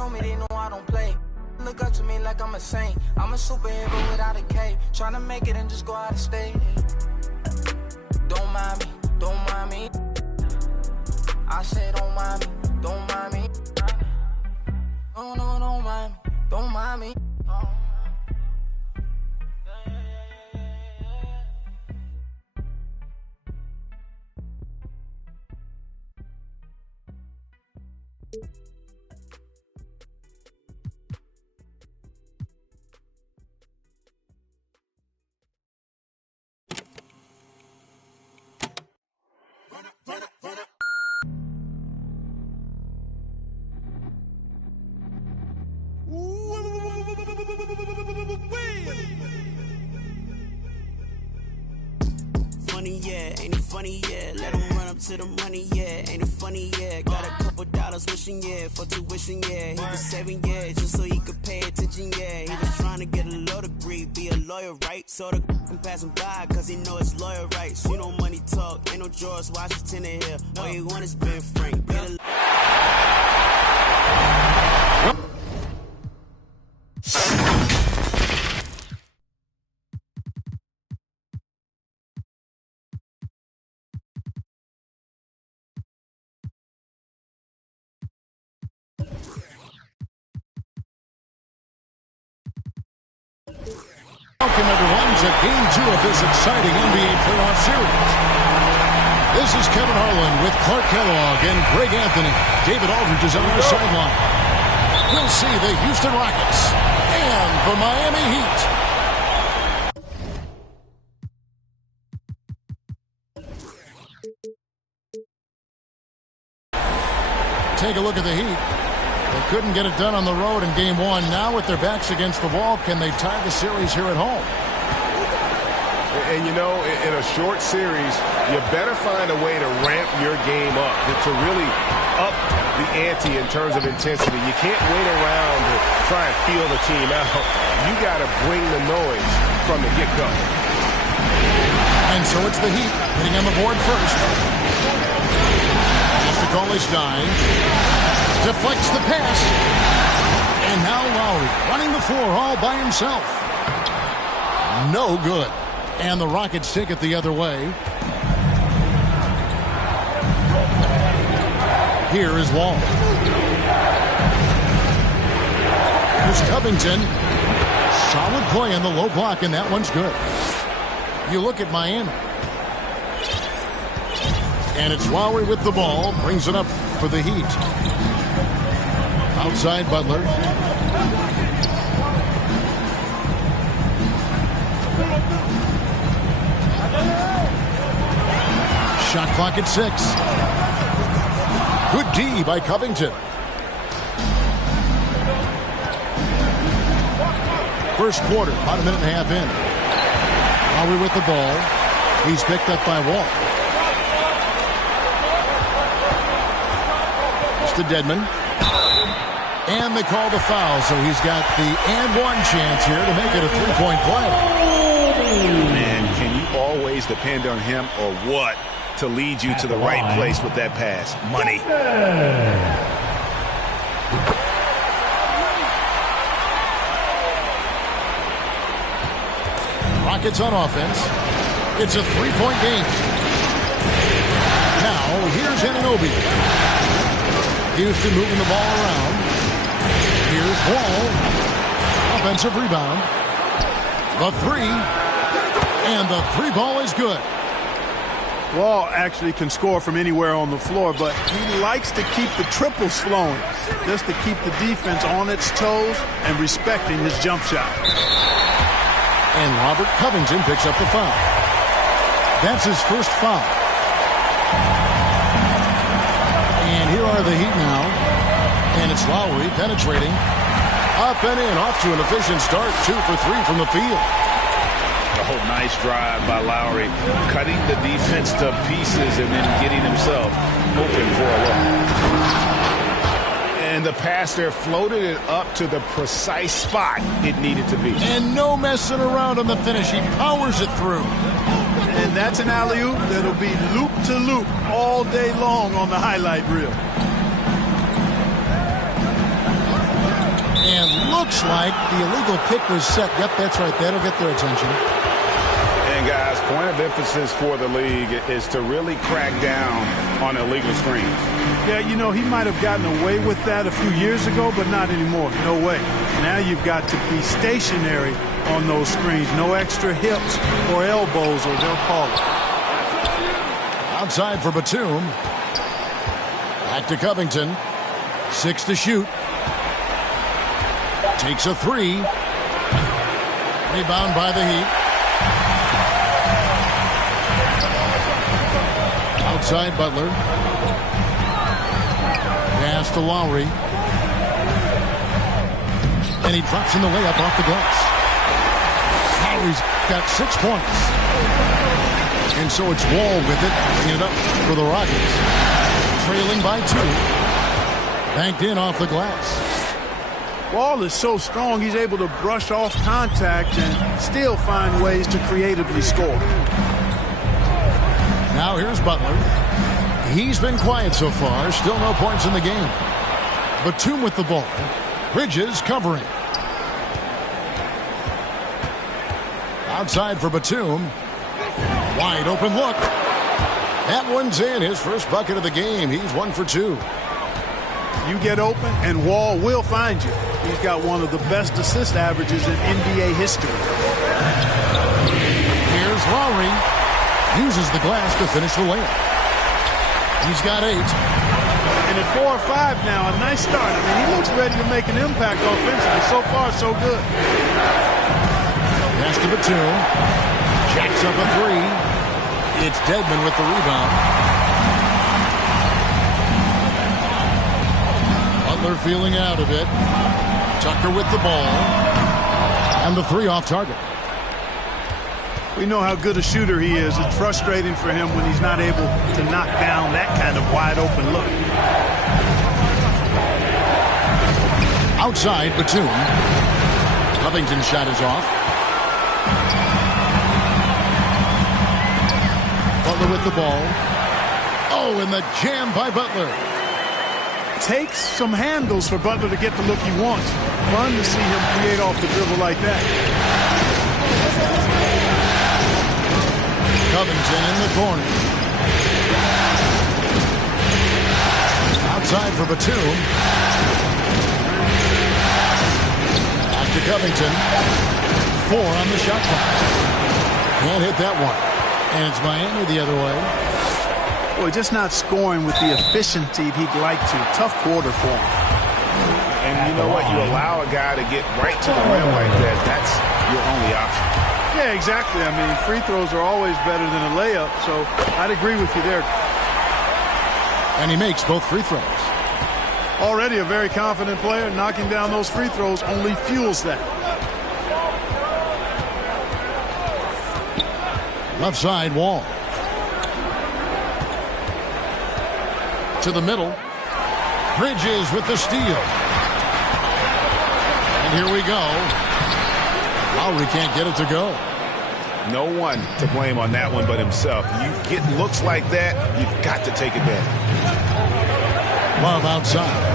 know me, they know I don't play. Look up to me like I'm a saint. I'm a superhero without a cape. Tryna make it and just go out of state. Don't mind me, don't mind me. I say don't mind me, don't mind me. No, no, don't mind me, don't mind me. Funny, yeah, ain't it funny, yeah. Let him run up to the money, yeah. Ain't it funny, yeah. Got a couple dollars wishing, yeah, for tuition, yeah. He was saving, yeah, just so he could pay attention, yeah. He was trying to get a law degree, be a lawyer, right? So the can pass him by, cause he know it's lawyer rights. You know money talk, ain't no George Washington in here. All you want is Ben Frank. Welcome everyone to Game 2 of this exciting NBA playoff series. This is Kevin Harlan with Clark Kellogg and Greg Anthony. David Aldridge is on our sideline. We'll see the Houston Rockets and the Miami Heat. Take a look at the Heat. They couldn't get it done on the road in Game 1. Now with their backs against the wall, can they tie the series here at home? And, you know, in a short series, you better find a way to ramp your game up, to really up the ante in terms of intensity. You can't wait around to try and feel the team out. You got to bring the noise from the get-go. And so it's the Heat hitting on the board first. Just to call his dive. Deflects the pass. And now Lowry running the floor all by himself. No good. And the Rockets take it the other way. Here is Wall. Here's Covington. Solid play in the low block, and that one's good. You look at Miami. And it's Lowry with the ball. Brings it up for the Heat. Outside Butler. Shot clock at 6. Good D by Covington. First quarter, about a minute and a half in. Lowry with the ball. He's picked up by Wall. It's to Dedmon. And they call the foul, so he's got the and-one chance here to make it a three-point play. Man, can you always depend on him or what to lead you to the right place with that pass? Money. Rockets on offense. It's a three-point game. Now, here's Anunoby. Houston moving the ball around. Here's Wall. Offensive rebound. The three. And the three ball is good. Wall actually can score from anywhere on the floor, but he likes to keep the triples flowing, just to keep the defense on its toes and respecting his jump shot. And Robert Covington picks up the foul. That's his first foul. And here are the Heat now. And it's Lowry penetrating. Up and in, off to an efficient start. 2 for 3 from the field. Oh, nice drive by Lowry. Cutting the defense to pieces and then getting himself open for a look. And the pass there floated it up to the precise spot it needed to be. And no messing around on the finish. He powers it through. And that's an alley-oop that'll be loop-to-loop all day long on the highlight reel. looks like the illegal pick was set. Yep, that's right. That'll get their attention. And, guys, point of emphasis for the league is to really crack down on illegal screens. Yeah, you know, he might have gotten away with that a few years ago, but not anymore. No way. Now you've got to be stationary on those screens. No extra hips or elbows, or they'll call it. Outside for Batum. Back to Covington. 6 to shoot. Takes a 3. Rebound by the Heat. Outside Butler. Pass to Lowry. And he drops in the layup off the glass. Lowry's got 6 points. And so it's Wall with it, bringing it up for the Rockets. Trailing by 2. Banked in off the glass. Wall is so strong, he's able to brush off contact and still find ways to creatively score. Now here's Butler. He's been quiet so far. Still no points in the game. Batum with the ball. Bridges covering. Outside for Batum. Wide open look. That one's in. His first bucket of the game. He's 1 for 2. You get open, and Wall will find you. He's got one of the best assist averages in NBA history. Here's Lowry. Uses the glass to finish the layup. He's got 8. And at 4 or 5 now, a nice start. I mean, he looks ready to make an impact offensively. So far, so good. Pass to Batum. Jacks up a 3. It's Dedmon with the rebound. Butler feeling out of it. Tucker with the ball. And the 3 off target. We know how good a shooter he is. It's frustrating for him when he's not able to knock down that kind of wide open look. Outside, Batum. Covington's shot is off. Butler with the ball. Oh, and the jam by Butler. Takes some handles for Butler to get the look he wants. Fun to see him create off the dribble like that. Covington in the corner. Outside for Batum. Back to Covington. 4 on the shot clock. Can't hit that one. And it's Miami the other way. Boy, just not scoring with the efficiency he'd like to. Tough quarter for him. And you know what? You allow a guy to get right to the rim like that. That's your only option. Yeah, exactly. I mean, free throws are always better than a layup, so I'd agree with you there. And he makes both free throws. Already a very confident player. Knocking down those free throws only fuels that. Left side, Wall. To the middle. Bridges with the steal. And here we go. Lowry can't get it to go. No one to blame on that one but himself. You get looks like that, you've got to take advantage. Love outside.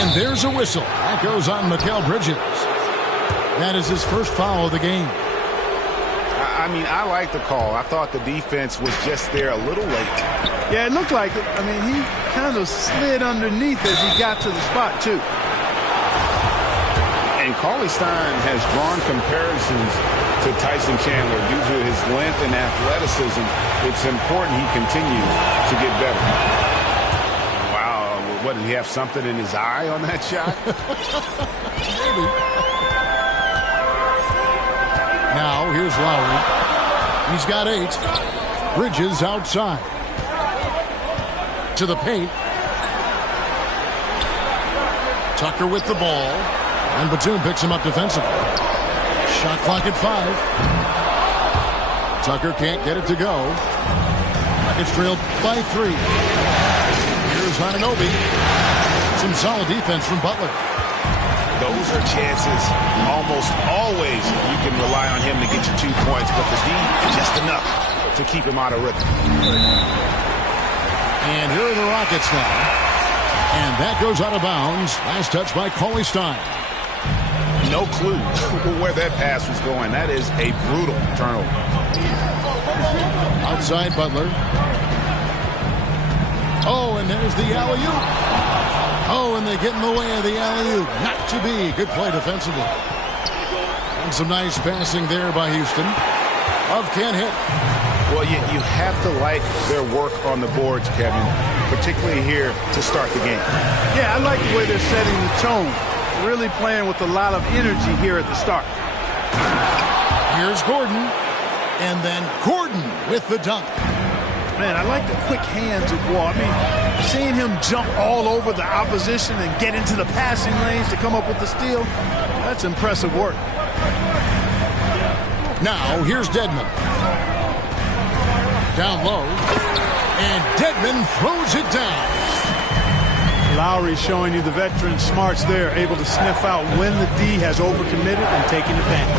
And there's a whistle. That goes on Mikal Bridges. That is his first foul of the game. I mean, I like the call. I thought the defense was just there a little late. Yeah, it looked like it. I mean, he kind of slid underneath as he got to the spot, too. And Cauley Stein has drawn comparisons to Tyson Chandler due to his length and athleticism. It's important he continues to get better. Wow, what, did he have something in his eye on that shot? Maybe. Now, here's Lowry. He's got 8. Bridges outside. To the paint. Tucker with the ball. And Batum picks him up defensively. Shot clock at 5. Tucker can't get it to go. It's trailed by 3. Here's Anunoby. Some solid defense from Butler. Those are chances almost always you can rely on him to get you 2 points, but the D just enough to keep him out of rhythm. And And here are the Rockets now. And that goes out of bounds. Last touch by Cauley Stein. No clue where that pass was going. That is a brutal turnover. Outside Butler. Oh, and there's the alley-oop. Oh, and they get in the way of the alley-oop. Not to be. Good play defensively. And some nice passing there by Houston. Love can't hit. Well, you have to like their work on the boards, Kevin, particularly here to start the game. Yeah, I like the way they're setting the tone. Really playing with a lot of energy here at the start. Here's Gordon. And then Gordon with the dunk. Man, I like the quick hands of Wall. I mean, seeing him jump all over the opposition and get into the passing lanes to come up with the steal, that's impressive work. Now, here's Dedmon. Down low. And Dedmon throws it down. Lowry showing you the veteran smarts there, able to sniff out when the D has overcommitted and taking advantage.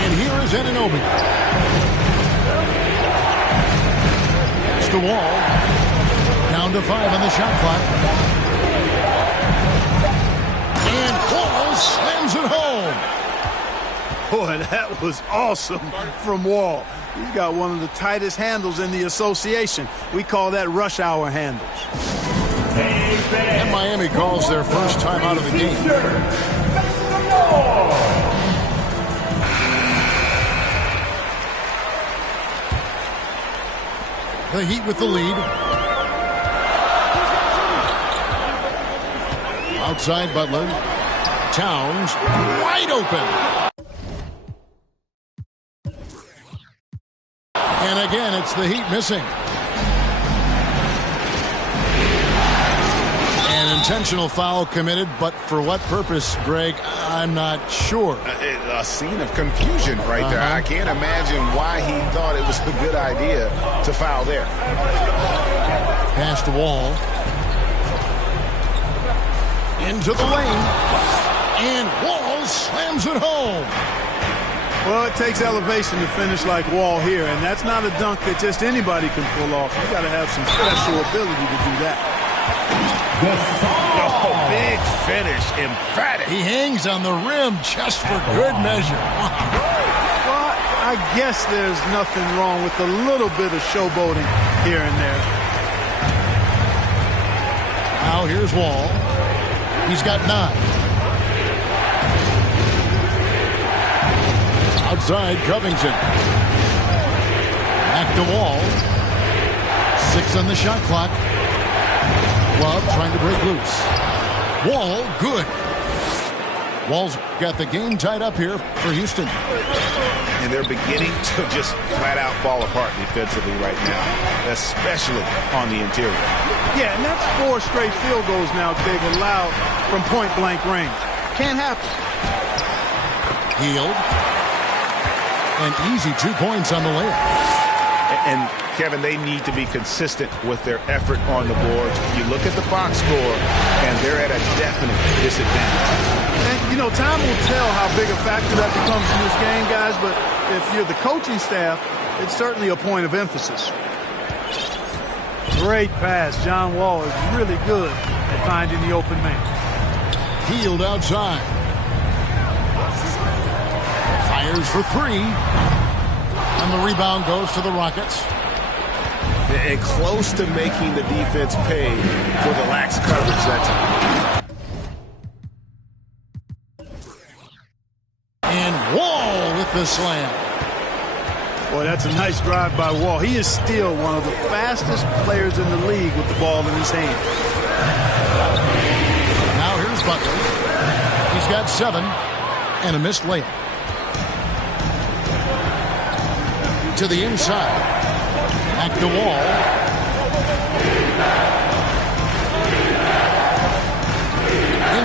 And here is Anunoby. Pass to Wall. Down to 5 on the shot clock. And Wall slams it home. Boy, that was awesome from Wall. He's got one of the tightest handles in the association. We call that rush hour handles. And Miami calls their first time out of the game. The Heat with the lead. Outside Butler. Towns wide open. And again, it's the Heat missing. An intentional foul committed, but for what purpose, Greg, I'm not sure. A scene of confusion right there. I can't imagine why he thought it was a good idea to foul there. Pass to Wall. Into the lane. And Wall slams it home. Well, it takes elevation to finish like Wall here, and that's not a dunk that just anybody can pull off. You got to have some special ability to do that. Oh, big finish, emphatic. He hangs on the rim just for good measure. Well, I guess there's nothing wrong with a little bit of showboating here and there. Now here's Wall. He's got 9. Outside Covington. Back to Wall. 6 on the shot clock. Love trying to break loose. Wall, good. Wall's got the game tied up here for Houston. And they're beginning to just flat out fall apart defensively right now, especially on the interior. Yeah, and that's 4 straight field goals now they've allowed from point-blank range. Can't happen. Hield. And easy 2 points on the layup. And, Kevin, they need to be consistent with their effort on the boards. You look at the box score, and they're at a definite disadvantage. And, you know, time will tell how big a factor that becomes in this game, guys, but if you're the coaching staff, it's certainly a point of emphasis. Great pass. John Wall is really good at finding the open man. Hield outside. Fires for 3. And the rebound goes to the Rockets. And close to making the defense pay for the lax coverage that time. And Wall with the slam. Boy, that's a nice drive by Wall. He is still one of the fastest players in the league with the ball in his hand. Now here's Butler. He's got 7 and a missed layup. To the inside. Back to Wall.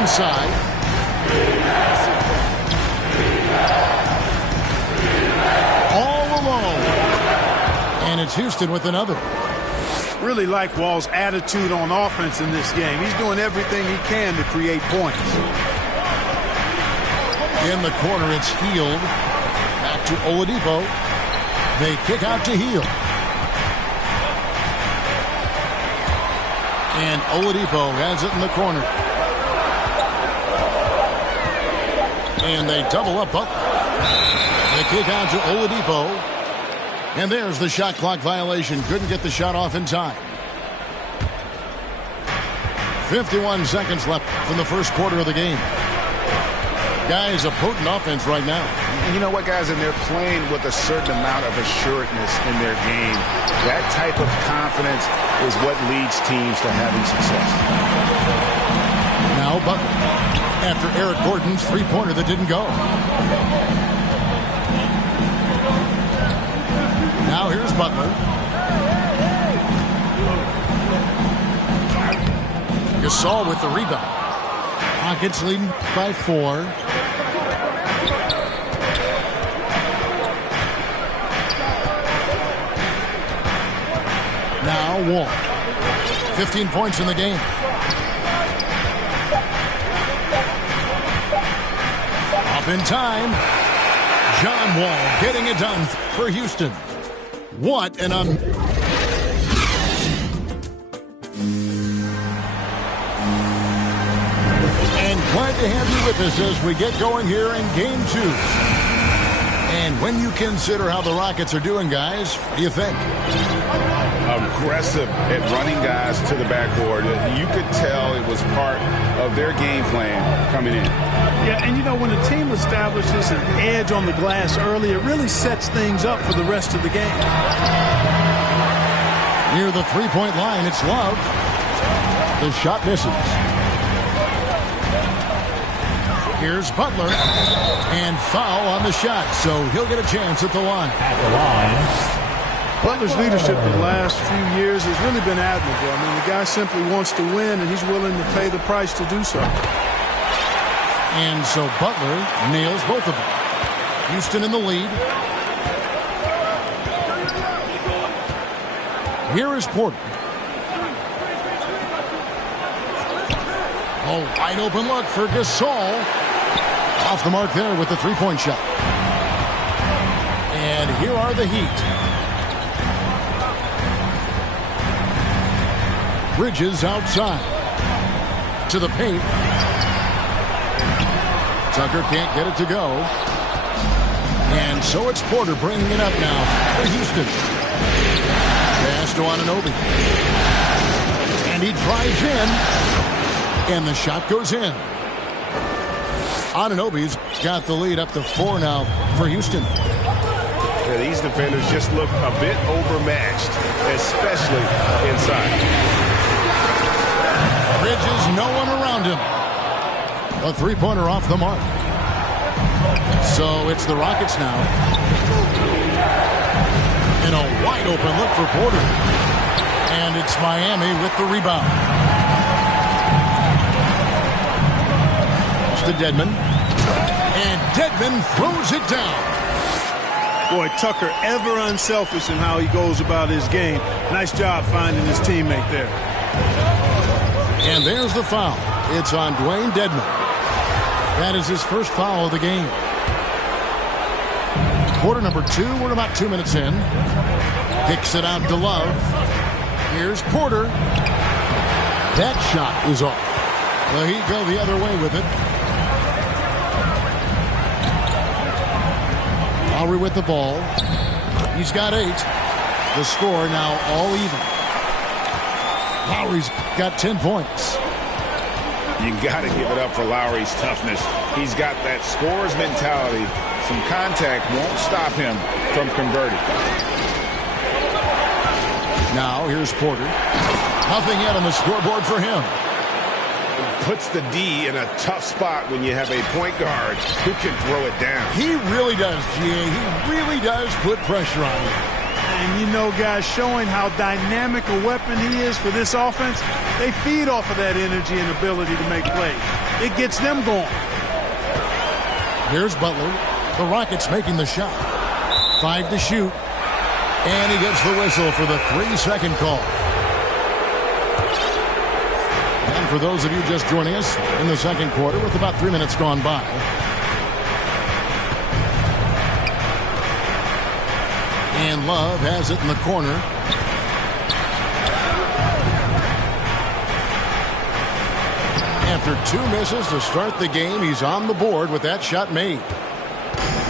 Inside. All alone. And it's Houston with another. Really like Wall's attitude on offense in this game. He's doing everything he can to create points. In the corner, it's Hield. Back to Oladipo. They kick out to Heel. And Oladipo has it in the corner. And they double up Butler. They kick out to Oladipo. And there's the shot clock violation. Couldn't get the shot off in time. 51 seconds left from the first quarter of the game. Guys, a potent offense right now. You know what, guys? And they're playing with a certain amount of assuredness in their game. That type of confidence is what leads teams to having success. Now Butler. After Eric Gordon's three-pointer that didn't go. Now here's Butler. Gasol with the rebound. Rockets leading by 4. Now Wall. 15 points in the game. Up in time. John Wall getting it done for Houston. What an And glad to have you with us as we get going here in Game 2. And when you consider how the Rockets are doing, guys, what do you think? Aggressive at running guys to the backboard. You could tell it was part of their game plan coming in. Yeah, and you know, when a team establishes an edge on the glass early, it really sets things up for the rest of the game. Near the three-point line, it's Love. The shot misses. Here's Butler. And foul on the shot, so he'll get a chance at the line. At the line. Butler's leadership the last few years has really been admirable. I mean, the guy simply wants to win, and he's willing to pay the price to do so. And so Butler nails both of them. Houston in the lead. Here is Porter. A wide open look for Gasol. Off the mark there with the three-point shot. And here are the Heat. Bridges outside. To the paint. Tucker can't get it to go. And so it's Porter bringing it up now for Houston. Pass to Anunoby. And he drives in. And the shot goes in. Anunoby's got the lead up to 4 now for Houston. Yeah, these defenders just look a bit overmatched, especially inside. Bridges, no one around him. A three-pointer off the mark. So it's the Rockets now. And a wide open look for Porter. And it's Miami with the rebound. To Dedmon. And Dedmon throws it down. Boy, Tucker ever unselfish in how he goes about his game. Nice job finding his teammate there. And there's the foul. It's on Dwayne Dedmon. That is his first foul of the game. Quarter number 2. We're about 2 minutes in. Kicks it out to Love. Here's Porter. That shot is off. The Heat go the other way with it. Lowry with the ball. He's got 8. The score now all even. Lowry's got 10 points. You got to give it up for Lowry's toughness. He's got that scorer's mentality. Some contact won't stop him from converting. Now here's Porter. Nothing yet on the scoreboard for him. Puts the D in a tough spot when you have a point guard who can throw it down. He really does, G.A. He really does put pressure on him. And you know, guys, showing how dynamic a weapon he is for this offense, they feed off of that energy and ability to make plays. It gets them going. Here's Butler. The Rockets making the shot. 5 to shoot. And he gets the whistle for the 3-second call. And for those of you just joining us in the second quarter with about 3 minutes gone by. And Love has it in the corner. After 2 misses to start the game, he's on the board with that shot made.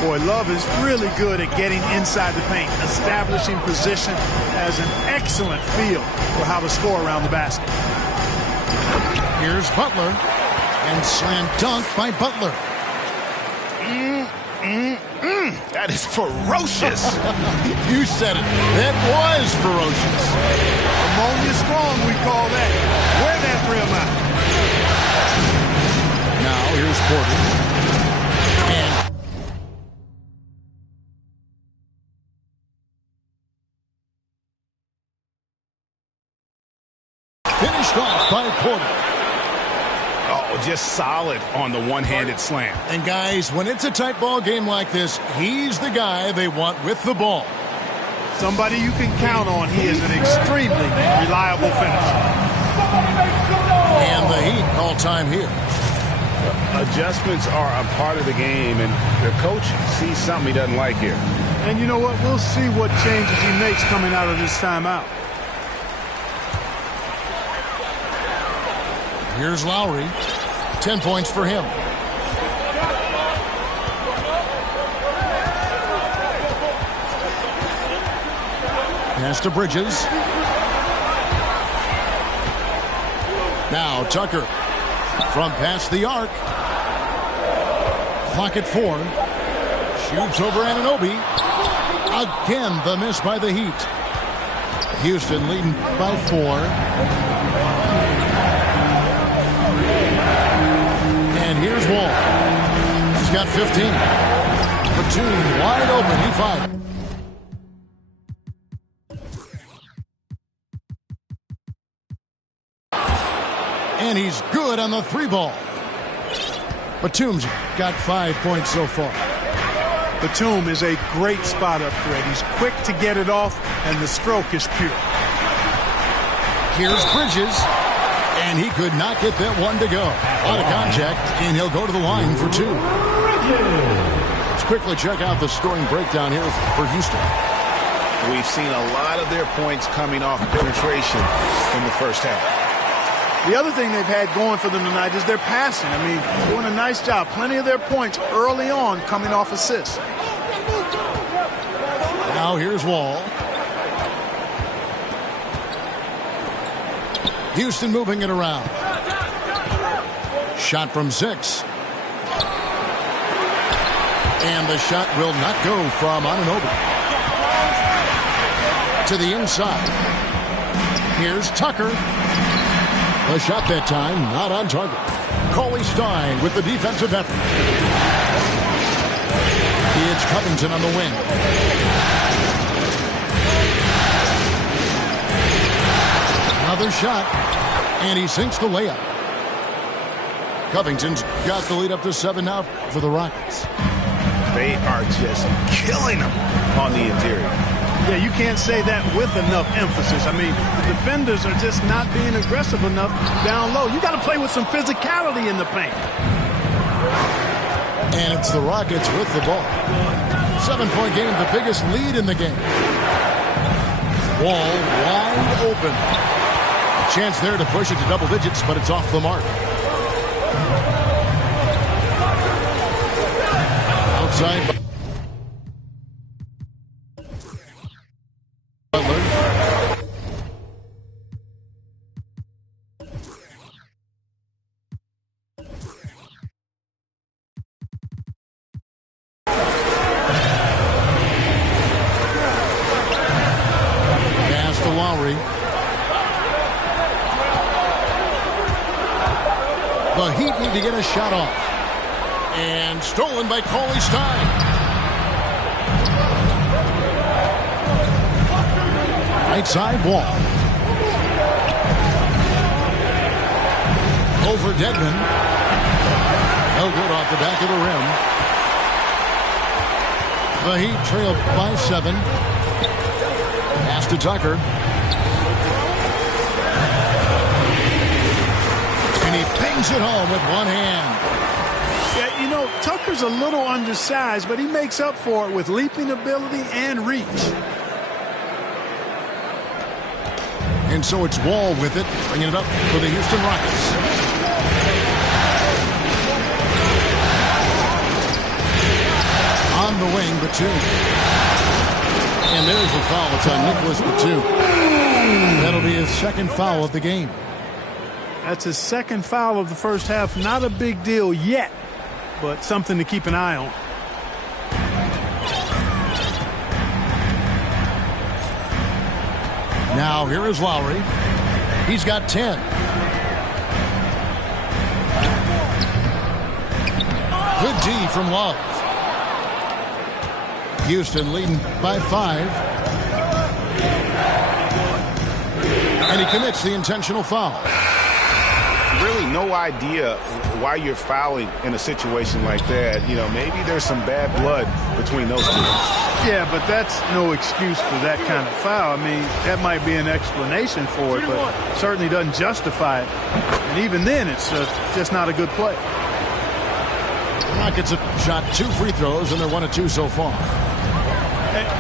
Boy, Love is really good at getting inside the paint, establishing position, has an excellent feel for how to score around the basket. Here's Butler, and slam dunk by Butler. That is ferocious. You said it. That was ferocious. Ammonia strong, we call that. Wear that rim out. Now here's Porter. And finished off by Porter. Oh, just solid on the one-handed slam. And guys, when it's a tight ball game like this, he's the guy they want with the ball. Somebody you can count on. He is an extremely reliable finisher. And the Heat call time here. Adjustments are a part of the game, and the coach sees something he doesn't like here. And you know what? We'll see what changes he makes coming out of this timeout. Here's Lowry. 10 points for him. Pass to Bridges. Now Tucker from past the arc. Clock at 4. Shoots over Anunoby. Again, the miss by the Heat. Houston leading by 4. And here's Wall. He's got 15. Batum wide open. He fired. And he's good on the 3-ball. Batum's got 5 points so far. Batum is a great spot-up threat. He's quick to get it off, and the stroke is pure. Here's Bridges. And he could not get that one to go. Out of contact, and he'll go to the line for 2. Let's quickly check out the scoring breakdown here for Houston. We've seen a lot of their points coming off penetration in the first half. The other thing they've had going for them tonight is their passing. I mean, doing a nice job. Plenty of their points early on coming off assists. Now here's Wall. Houston moving it around. Shot from 6. And the shot will not go from Anunoby. To the inside. Here's Tucker. The shot that time not on target. Cauley Stein with the defensive effort. It's Covington on the wing. Another shot, and he sinks the layup. Covington's got the lead up to 7 now for the Rockets. They are just killing them on the interior. Yeah, you can't say that with enough emphasis. I mean, the defenders are just not being aggressive enough down low. You got to play with some physicality in the paint. And it's the Rockets with the ball. 7-point game, the biggest lead in the game. Wall wide open. Chance there to push it to double digits, but it's off the mark. Outside. Butler. Pass to Lowry. The Heat need to get a shot off. And stolen by Cauley Stein. Right side Wall. Over Dedmon. No good off the back of the rim. The Heat trail by 7. Pass to Tucker. And he pings it home with one hand. Yeah, you know, Tucker's a little undersized, but he makes up for it with leaping ability and reach. And so it's Wall with it, bringing it up for the Houston Rockets. On the wing, Batum. And there's the foul. It's on Nicholas Batum. That'll be his second foul of the game. That's his second foul of the first half. Not a big deal yet, but something to keep an eye on. Now here is Lowry. He's got 10. Good D from Love. Houston leading by 5. And he commits the intentional foul. Really no idea why you're fouling in a situation like that. You know, maybe there's some bad blood between those two. Yeah, but that's no excuse for that kind of foul. I mean, that might be an explanation for it, but certainly doesn't justify it. And even then, it's just not a good play. Rockets have shot 2 free throws, and they're 1 of 2 so far.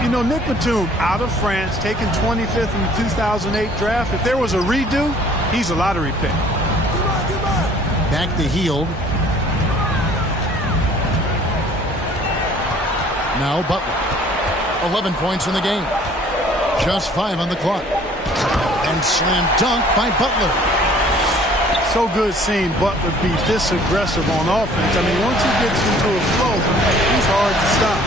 You know, Nick Batum, out of France, taken 25th in the 2008 draft. If there was a redo, he's a lottery pick. Back to Hield. Now Butler. 11 points in the game. Just 5 on the clock. And slam dunk by Butler. So good seeing Butler be this aggressive on offense. I mean, once he gets into a flow, he's hard to stop.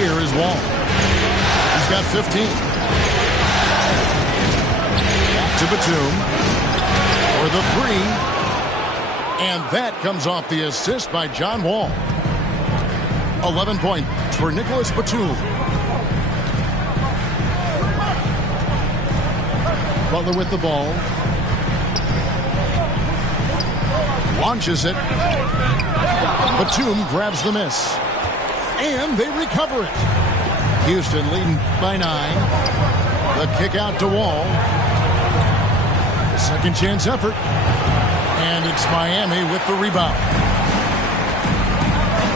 Here is Wall. He's got 15. Back to Batum for the 3. And that comes off the assist by John Wall. 11 points for Nicholas Batum. Butler with the ball. Launches it. Batum grabs the miss. And they recover it. Houston leading by 9. The kick out to Wall. The second chance effort. And it's Miami with the rebound.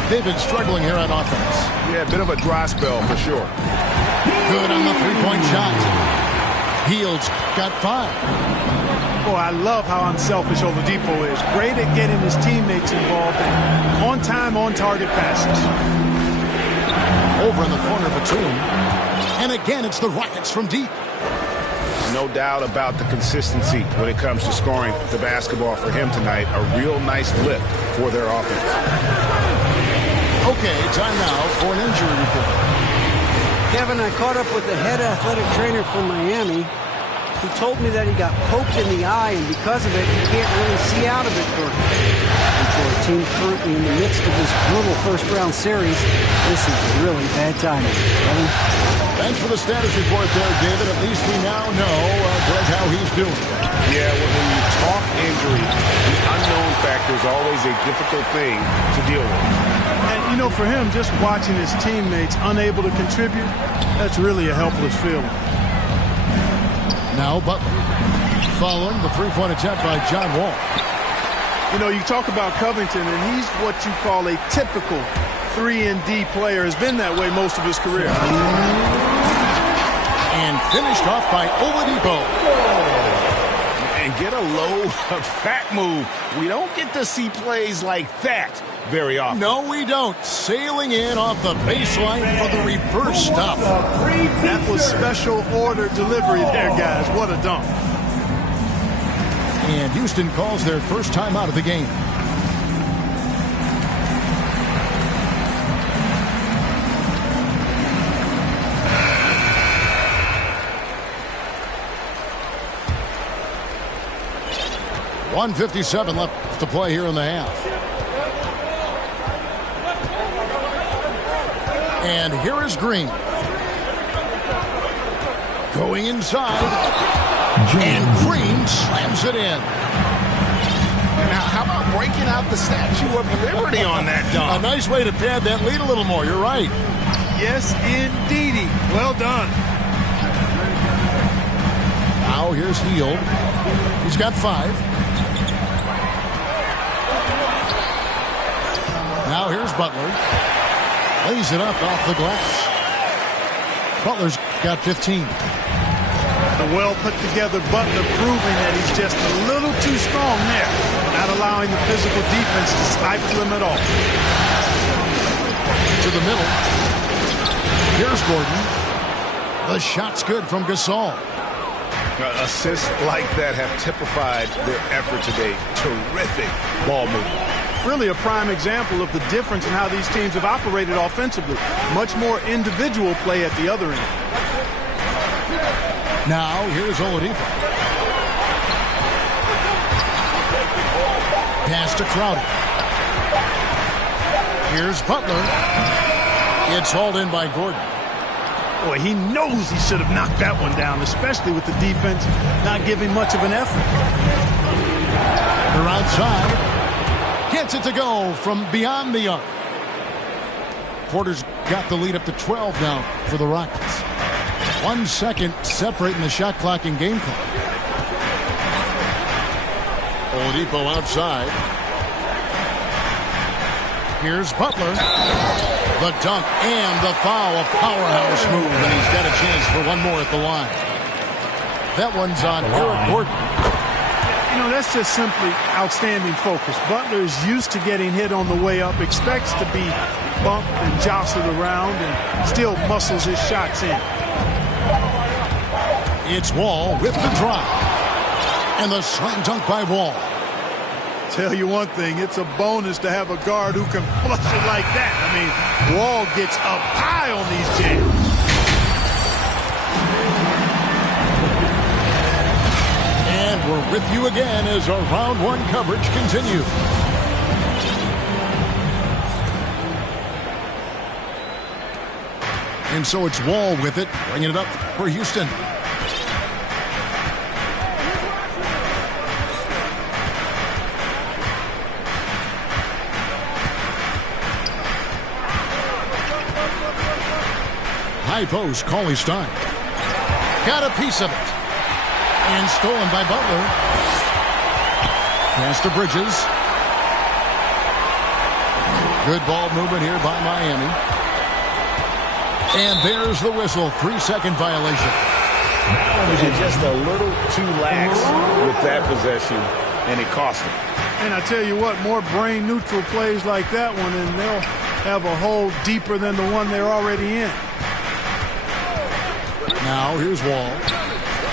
They've been struggling here on offense. Yeah, a bit of a dry spell for sure. Good on the three-point shot. Hield's got 5. Boy, I love how unselfish Oladipo is. Great at getting his teammates involved in on-time, on-target passes. Over in the corner, Batum. And again, it's the Rockets from deep. No doubt about the consistency when it comes to scoring the basketball for him tonight. A real nice lift for their offense. Okay, time now for an injury report. Kevin, I caught up with the head athletic trainer from Miami. He told me that he got poked in the eye, and because of it, he can't really see out of it for a team currently in the midst of this brutal first-round series. This is really bad timing. Kevin? Thanks for the status report there, David. At least we now know, Greg, how he's doing. Yeah, when you talk injury, the unknown factor is always a difficult thing to deal with. And, you know, for him, just watching his teammates unable to contribute, that's really a helpless feeling. Now Butler, following the three-point attempt by John Wall. You know, you talk about Covington, and he's what you call a typical 3-and-D player. Has been that way most of his career. And finished off by Oladipo. And get a low, fat move. We don't get to see plays like that very often. No, we don't. Sailing in off the baseline for the reverse stop. That was special order delivery there, guys. What a dunk. And Houston calls their first time out of the game. .157 left to play here in the half. And here is Green. Going inside. And Green slams it in. Now, how about breaking out the Statue of Liberty on that dunk? A nice way to pad that lead a little more. You're right. Yes, indeedy. Well done. Now here's Hield. He's got 5. Now here's Butler. Lays it up off the glass. Butler's got 15. The well-put-together Butler proving that he's just a little too strong there, not allowing the physical defense to stifle him at all. To the middle. Here's Gordon. The shot's good from Gasol. Assists like that have typified their effort today. Terrific ball movement. Really a prime example of the difference in how these teams have operated offensively. Much more individual play at the other end. Now, here's Oladipo. Pass to Crowder. Here's Butler. It's hauled in by Gordon. Boy, he knows he should have knocked that one down, especially with the defense not giving much of an effort. They're outside. Gets it to go from beyond the arc. Porter's got the lead up to 12 now for the Rockets. 1 second separating the shot clock and game clock. Oladipo outside. Here's Butler. The dunk and the foul. A powerhouse move, and he's got a chance for one more at the line. That one's on Eric Gordon. You know, that's just simply outstanding focus. Butler is used to getting hit on the way up, expects to be bumped and jostled around, and still muscles his shots in. It's Wall with the drive. And the slam dunk by Wall. Tell you one thing, it's a bonus to have a guard who can flush it like that. I mean, Wall gets up high on these jams. And we're with you again as our round one coverage continues. And so it's Wall with it, bringing it up for Houston. High post, Cauley Stein. Got a piece of it. And stolen by Butler. Pass to Bridges. Good ball movement here by Miami. And there's the whistle. 3-second violation. Just a little too lax with that possession, and it cost him. And I tell you what, more brain-neutral plays like that one, and they'll have a hole deeper than the one they're already in. Now, here's Wall.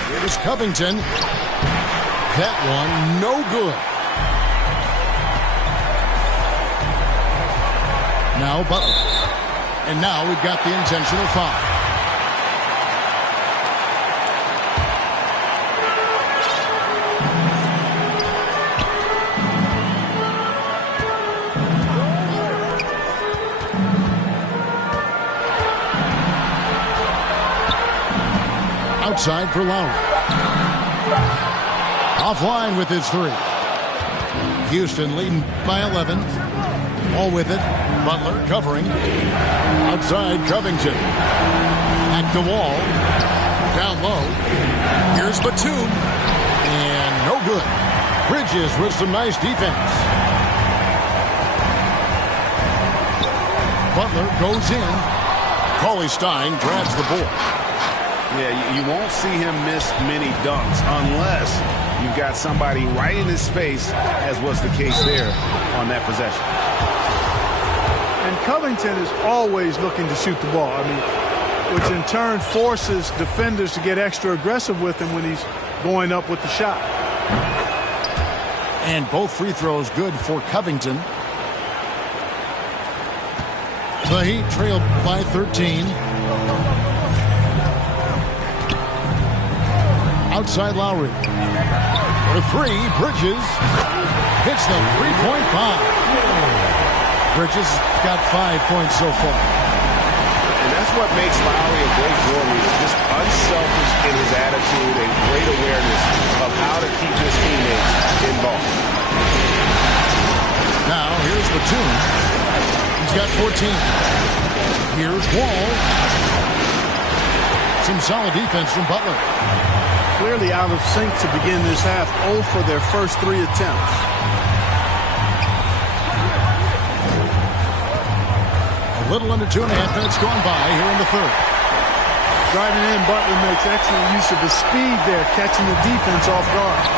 Here's Covington. That one, no good. Now Butler. And now we've got the intentional foul. Outside for Lowry. Offline with his three. Houston leading by 11. All with it. Butler covering. Outside Covington. Back to Wall. Down low. Here's Batum. And no good. Bridges with some nice defense. Butler goes in. Cauley Stein grabs the board. Yeah, you won't see him miss many dunks unless you've got somebody right in his face, as was the case there on that possession. And Covington is always looking to shoot the ball. I mean, which in turn forces defenders to get extra aggressive with him when he's going up with the shot. And both free throws good for Covington. The Heat trailed by 13. Outside Lowry. For three, Bridges hits the three-point bomb. Bridges got 5 points so far. And that's what makes Lowry a great floor leader. Just unselfish in his attitude and great awareness of how to keep his teammates involved. Now, here's Batum. He's got 14. Here's Wall. Some solid defense from Butler. Clearly out of sync to begin this half. 0 for their first 3 attempts. A little under 2.5 minutes gone by here in the third. Driving in, Butler makes excellent use of his speed there, catching the defense off guard.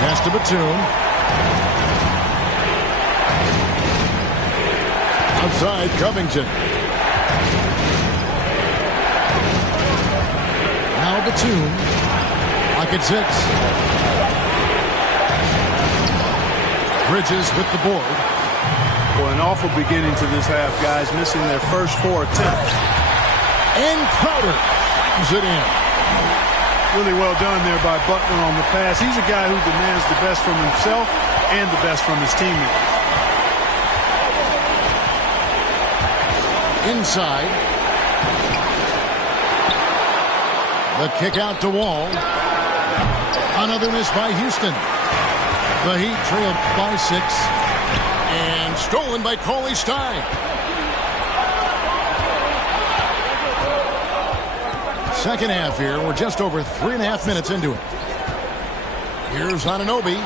Pass to Batum. Outside, Covington. Now Batum. Pocket 6. Bridges with the board. Well, an awful beginning to this half, guys, missing their first 4 attempts. And Crowder flattens it in. Really well done there by Butler on the pass. He's a guy who demands the best from himself and the best from his teammates. Inside. The kick out to Wall. Another miss by Houston. The Heat trailed by 6. And stolen by Cauley Stein. Second half here. We're just over 3.5 minutes into it. Here's Anunoby.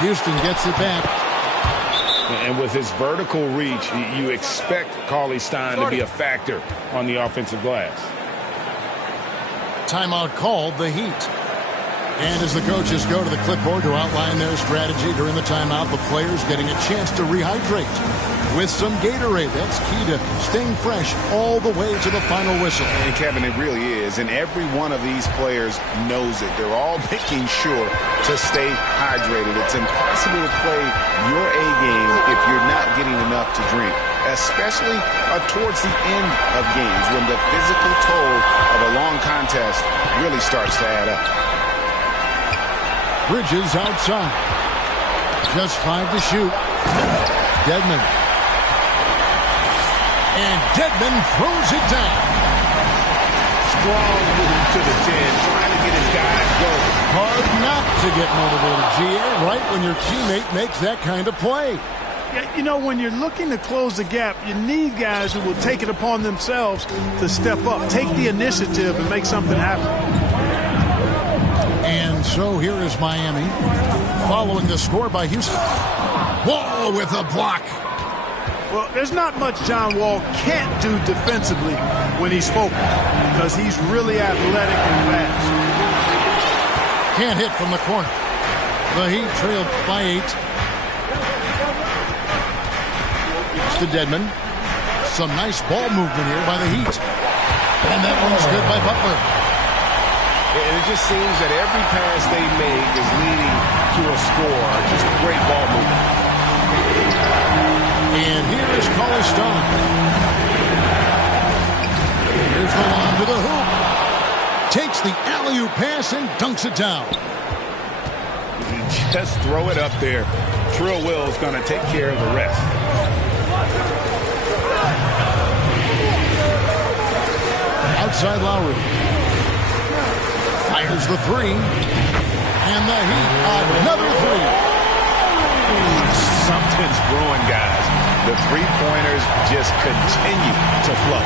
Houston gets it back. And with his vertical reach, you expect Cauley Stein to be a factor on the offensive glass. Timeout called, the Heat. And as the coaches go to the clipboard to outline their strategy during the timeout, the players getting a chance to rehydrate with some Gatorade. That's key to staying fresh all the way to the final whistle. And Kevin, it really is. And every one of these players knows it. They're all making sure to stay hydrated. It's impossible to play your A game if you're not getting enough to drink, especially towards the end of games when the physical toll of a long contest really starts to add up. Bridges outside. Just 5 to shoot. Dedmon. And Dedmon throws it down. Strong move to the 10, trying to get his guys going. Hard not to get motivated, GA, right when your teammate makes that kind of play. Yeah, you know, when you're looking to close the gap, you need guys who will take it upon themselves to step up, take the initiative, and make something happen. And so here is Miami, following the score by Houston. Wall with a block. Well, there's not much John Wall can't do defensively when he's focused, because he's really athletic and fast. Can't hit from the corner. The Heat trailed by 8. It's to Dedmon. Some nice ball movement here by the Heat. And that one's good by Butler. And it just seems that every pass they make is leading to a score. Just great ball movement. And here is Cauley Stein. Here's the lob to the hoop. Takes the alley-oop pass and dunks it down. Just throw it up there. Trill Will's going to take care of the rest. Outside Lowry. Fires the 3. And the Heat, another 3. Something's brewing, guys. The three-pointers just continue to flow.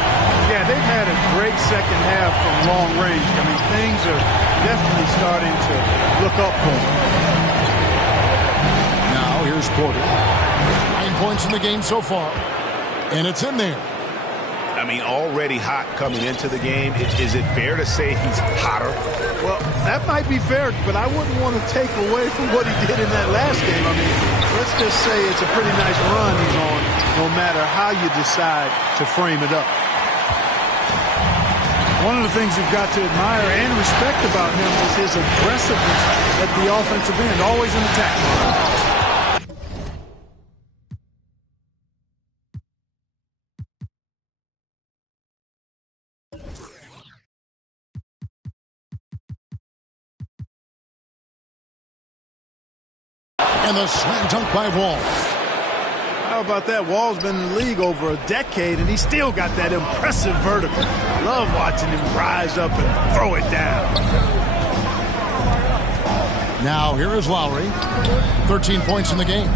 Yeah, they've had a great second half from long range. I mean, things are definitely starting to look up for them. Now, here's Porter. 9 points in the game so far. And it's in there. I mean, already hot coming into the game. Is it fair to say he's hotter? Well, that might be fair, but I wouldn't want to take away from what he did in that last game. I mean, let's just say it's a pretty nice run he's on, no matter how you decide to frame it up. One of the things you've got to admire and respect about him is his aggressiveness at the offensive end, always in attack. And the slam dunk by Wall. How about that? Wall's been in the league over a decade, and he's still got that impressive vertical. Love watching him rise up and throw it down. Now here is Lowry. 13 points in the game.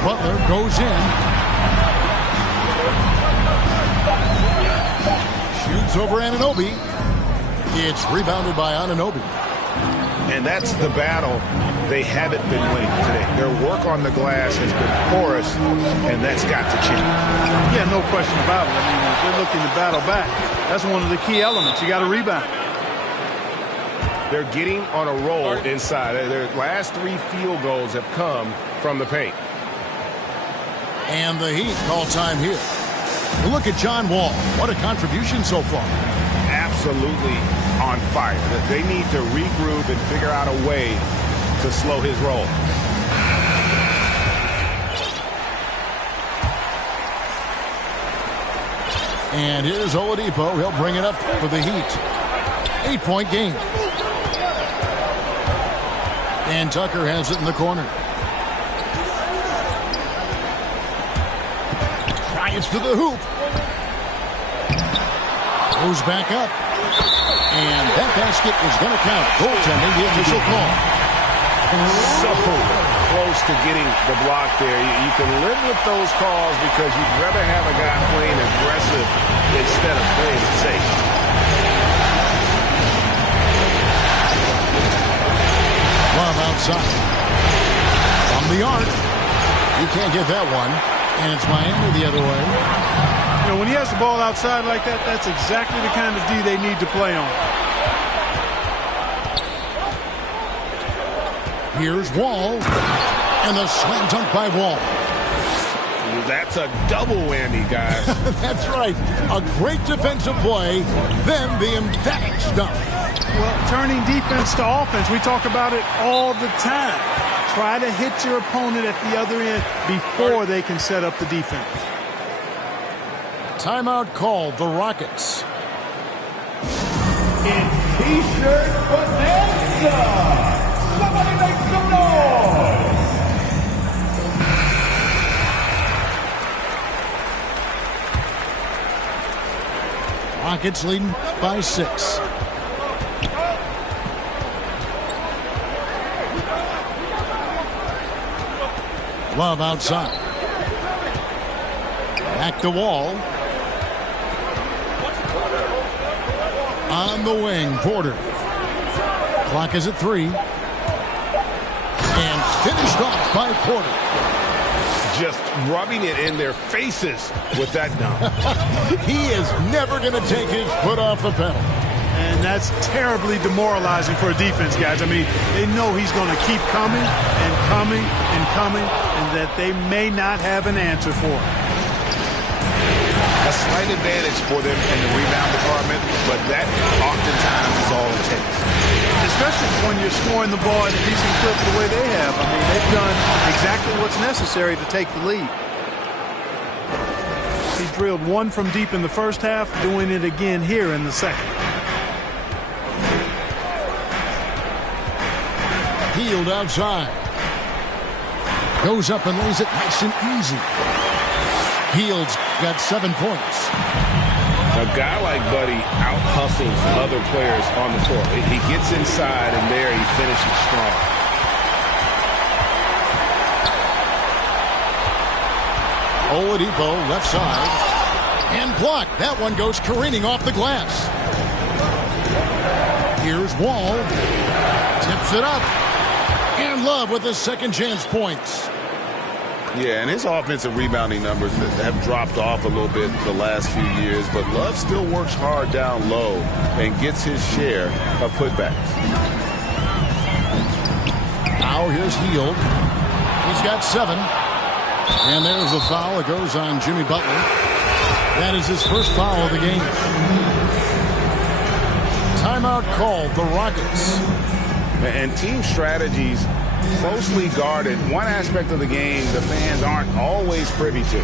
Butler goes in. Shoots over Anunoby. It's rebounded by Anunoby. And that's the battle they haven't been winning today. Their work on the glass has been porous, and that's got to change. Yeah, no question about it. I mean, if they're looking to battle back, that's one of the key elements. You got to rebound. They're getting on a roll inside. Their last 3 field goals have come from the paint. And the Heat call time here. Look at John Wall. What a contribution so far. Absolutely on fire. They need to regroup and figure out a way to slow his roll. And here's Oladipo. He'll bring it up for the Heat. 8-point game. And Tucker has it in the corner. Tries to the hoop. Goes back up. And that basket is going to count. Goaltending, the official call. So close to getting the block there. You can live with those calls because you'd rather have a guy playing aggressive instead of playing it safe. Love outside. From the arc. You can't get that one. And it's Miami the other way. You know, when he has the ball outside like that, that's exactly the kind of D they need to play on. Here's Wall. And the slam dunk by Wall. That's a double whammy, guys. That's right. A great defensive play, then the emphatic stuff. Well, turning defense to offense, we talk about it all the time. Try to hit your opponent at the other end before they can set up the defense. Timeout called, the Rockets. It's T-shirt bonanza. Somebody make some noise. Rockets leading by 6. Love outside. Back to Wall. On the wing, Porter. Clock is at 3. And finished off by Porter. Just rubbing it in their faces with that dunk. He is never going to take his foot off the pedal. And that's terribly demoralizing for a defense, guys. I mean, they know he's going to keep coming and coming and coming, and that they may not have an answer for it. A slight advantage for them in the rebound department, but that oftentimes is all it takes. Especially when you're scoring the ball at a decent clip the way they have. I mean, they've done exactly what's necessary to take the lead. He drilled one from deep in the first half, doing it again here in the second. Healed outside. Goes up and lays it nice and easy. Heald's got 7 points. A guy like Buddy out-hustles other players on the floor. He gets inside, and there he finishes strong. Oladipo, left side. And blocked. That one goes careening off the glass. Here's Wall. Tips it up. And Love with his second chance points. Yeah, and his offensive rebounding numbers have dropped off a little bit the last few years, but Love still works hard down low and gets his share of putbacks. Now here's Hield. He's got 7. And there's a foul. It goes on Jimmy Butler. That is his first foul of the game. Timeout called, the Rockets. And team strategies closely guarded. One aspect of the game the fans aren't always privy to.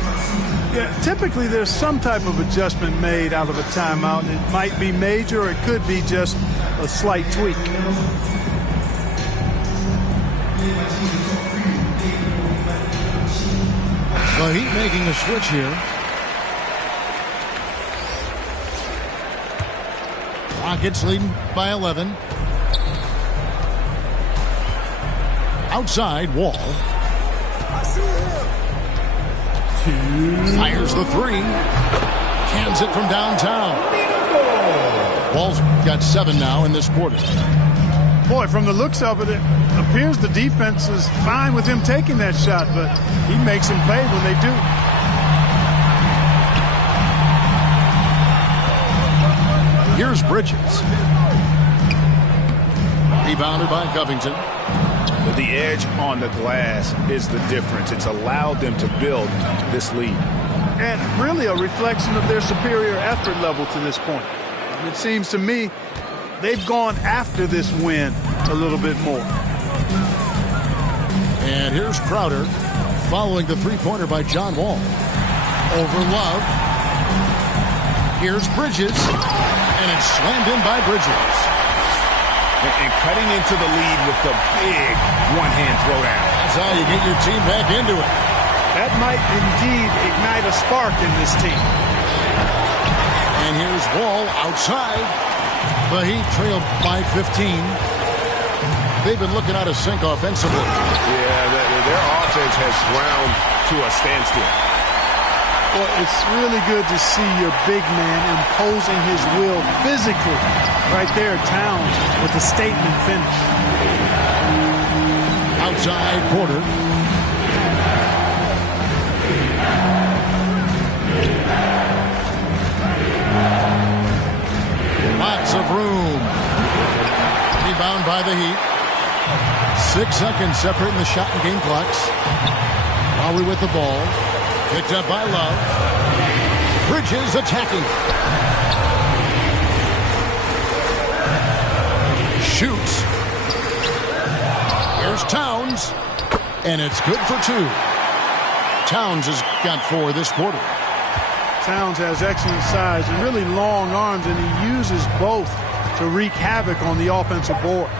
Yeah, typically there's some type of adjustment made out of a timeout. It might be major or it could be just a slight tweak. The Heat making a switch here. Rockets leading by 11. Outside, Wall. Fires the 3. Cans it from downtown. Wall's got 7 now in this quarter. Boy, from the looks of it, it appears the defense is fine with him taking that shot, but he makes them pay when they do. Here's Bridges. Rebounded by Covington. The edge on the glass is the difference. It's allowed them to build this lead. And really a reflection of their superior effort level to this point. And it seems to me they've gone after this win a little bit more. And here's Crowder following the three-pointer by John Wall. Over Love. Here's Bridges. And it's slammed in by Bridges. And cutting into the lead with the big one-hand throwdown. That's how you get your team back into it. That might indeed ignite a spark in this team. And here's Wall outside. The Heat trailed by 15. They've been looking out of sync offensively. Yeah, their offense has ground to a standstill. Well, it's really good to see your big man imposing his will physically. Right there, Towns with the statement finish. Outside Porter. Lots of room. Rebound by the Heat. 6 seconds separating the shot and game clocks. Lowry with the ball. Picked up by Love. Bridges attacking. Shoots. Here's Towns. And it's good for two. Towns has got 4 this quarter. Towns has excellent size and really long arms, and he uses both to wreak havoc on the offensive board.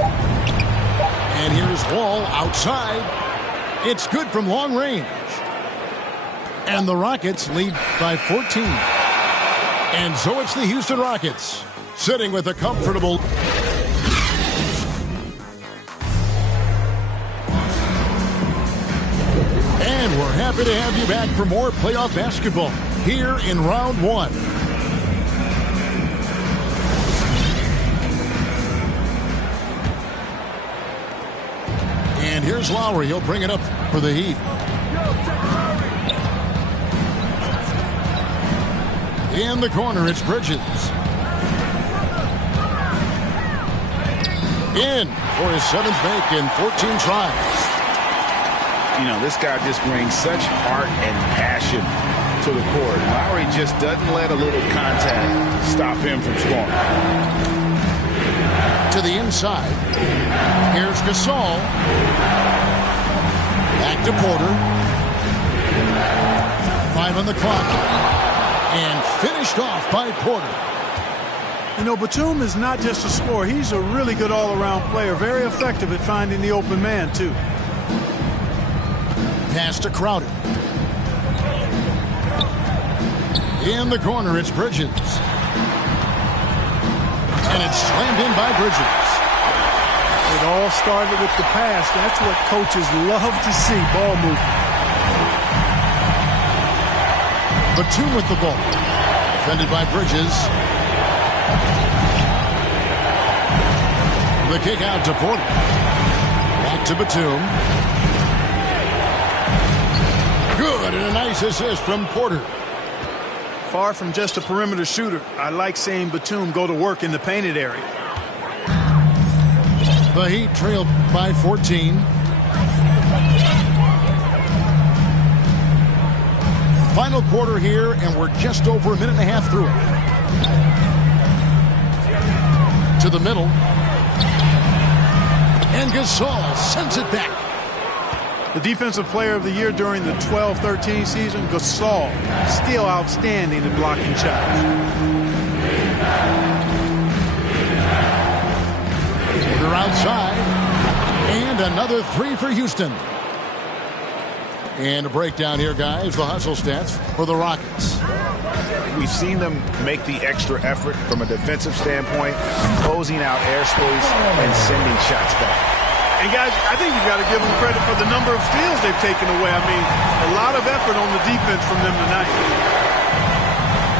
And here's Wall outside. It's good from long range. And the Rockets lead by 14. And so it's the Houston Rockets sitting with a comfortable. And we're happy to have you back for more playoff basketball here in round 1. And here's Lowry. He'll bring it up for the Heat. In the corner, it's Bridges. In for his 7th make in 14 tries. You know, this guy just brings such heart and passion to the court. Lowry just doesn't let a little contact stop him from scoring. To the inside. Here's Gasol. Back to Porter. 5 on the clock. And finished off by Porter. You know, Batum is not just a scorer. He's a really good all-around player. Very effective at finding the open man, too. Pass to Crowder. In the corner, it's Bridges. And it's slammed in by Bridges. It all started with the pass. That's what coaches love to see, ball movement. Batum with the ball. Defended by Bridges. The kick out to Porter. Back to Batum. Good, and a nice assist from Porter. Far from just a perimeter shooter, I like seeing Batum go to work in the painted area. The Heat trailed by 14. Final quarter here, and we're just over a minute and a half through it. To the middle. And Gasol sends it back. The defensive player of the year during the 12-13 season, Gasol, still outstanding at blocking shots. Porter outside. And another 3 for Houston. And a breakdown here, guys. The hustle stats for the Rockets. We've seen them make the extra effort from a defensive standpoint, closing out airspace and sending shots back. And, guys, I think you've got to give them credit for the number of steals they've taken away. I mean, a lot of effort on the defense from them tonight.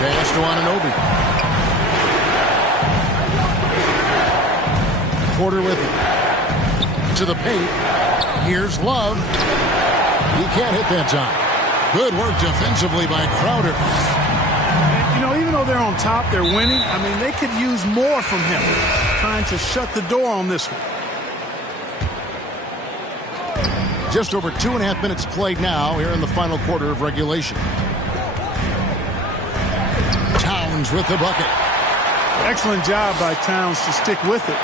Pass to Anunoby. quarter with it. To the paint. Here's Love. He can't hit that time. Good work defensively by Crowder. And, you know, even though they're on top, they're winning. I mean, they could use more from him. Trying to shut the door on this one. Just over 2.5 minutes played now here in the final quarter of regulation. Towns with the bucket. Excellent job by Towns to stick with it.